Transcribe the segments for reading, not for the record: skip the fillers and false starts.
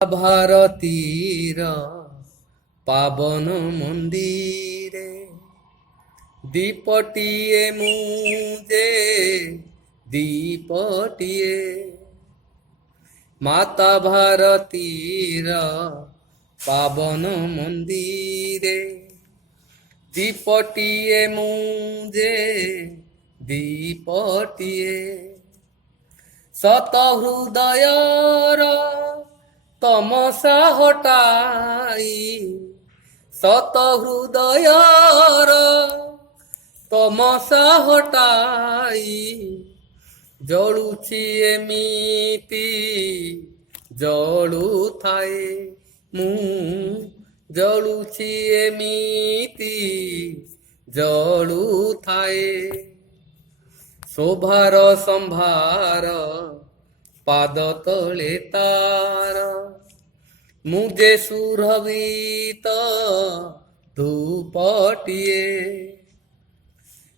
ଭାରତୀର ପାବନ ମନ୍ଦିରେ ଦୀପଟିଏ ମୁଁ ଯେ ଦୀପଟିଏ ମାତା ଭାରତୀର ପାବନ ମନ୍ଦିରେ ଦୀପଟିଏ ମୁଁ ଯେ ଦୀପଟିଏ ସତ ହୃଦୟର ତମସା ହଟାଇ ସତ ହୃଦୟର ତମସା ହଟାଇ ଜଳୁଛି ଏମିତି ଜଳୁଥାଏ ମୁଁ ଜଳୁଛି ଏମିତି ଜଳୁଥାଏ ଶୋଭାର ସମ୍ଭାର ପାଦ ତଳେ ତାର ମୁଁ ଯେ ସୁରଭିତ ଧୂପଟିଏ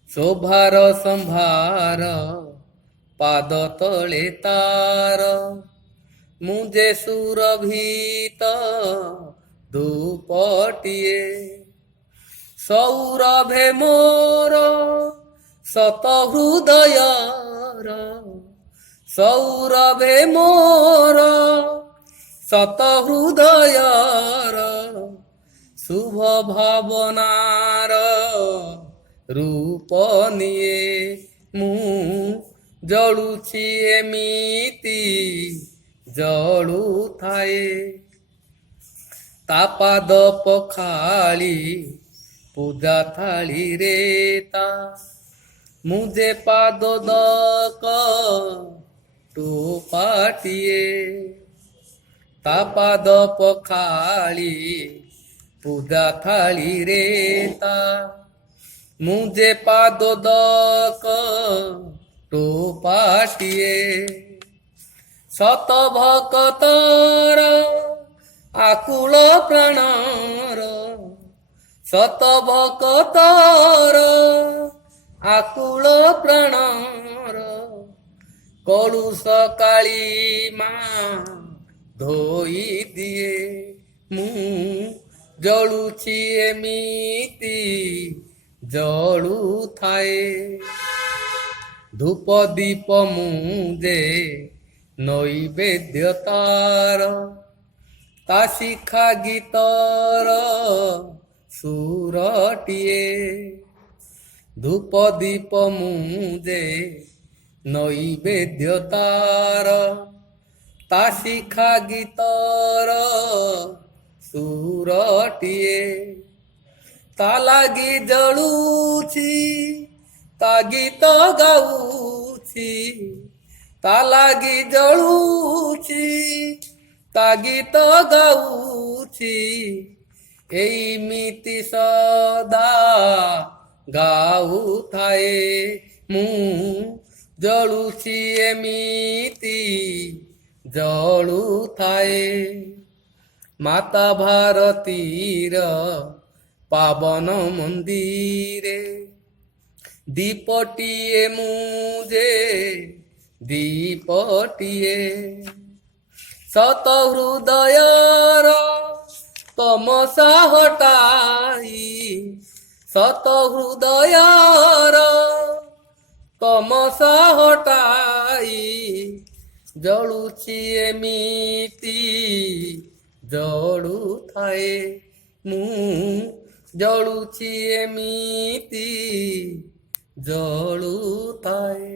ଶୋଭାର ସମ୍ଭାର ପାଦ ତଳେ ତାର ମୁଁ ଯେ ସୁରଭିତ ଧୂପଟିଏ ସୌରଭେ ମୋର ସତ ହୃଦୟର ସୌରଭେ ମୋର ସତ ହୃଦୟର ଶୁଭ ଭାବନାର ରୂପ ନିଏ ମୁଁ ଜଳୁଛି ଏମିତି ଜଳୁଥାଏ ତା ପାଦ ପଖାଳି ପୂଜା ଥାଳିରେ ତା ମୁଁ ଯେ ପାଦ ଦକ ଟୋପାଟିଏ ତା ପାଦ ପଖାଳି ପୂଜା ଥାଳିରେ ତା ମୁଁ ଯେ ପାଦ ଦକ ଟୋପାଟିଏ ସତ ଭକ୍ତର ଆକୁଳ ପ୍ରାଣର ସତ ଭକ୍ତର ଆକୁଳ ପ୍ରାଣର କଳୁଷ କାଳି ମା ଧୋଇ ଦିଏ ମୁଁ ଜଳୁଛି ଏମିତି ଜଳୁଥାଏ ଧୂପ ଦୀପ ମୁଁ ଯେ ନୈବେଦ୍ୟ ତାର ତା ଶିଖା ଗୀତର ସୁରଟିଏ ଧୂପ ଦୀପ ମୁଁ ଯେ ନୈବେଦ୍ୟ ତାର ତା ଶିଖା ଗୀତର ସୁରଟିଏ ତା ଲାଗି ଜଳୁଛି ତା ଗୀତ ଗାଉଛି ତା ଲାଗି ଜଳୁଛି ତା ଗୀତ ଗାଉଛି ଏଇମିତି ସଦା ଗାଉଥାଏ ମୁଁ ଜଳୁଛି ଏମିତି ଜଳୁଥାଏ ମାତା ଭାରତୀର ପାବନ ମନ୍ଦିରେ ଦୀପଟିଏ ମୁଁ ଯେ ଦୀପଟିଏ ସତ ହୃଦୟର ତମସା ହଟାଇ ସତ ହୃଦୟର ତମସା ହଟାଇ ଜଳୁଛି ଏମିତି ଜଳୁଥାଏ ମୁଁ ଜଳୁଛି ଏମିତି ଜଳୁଥାଏ।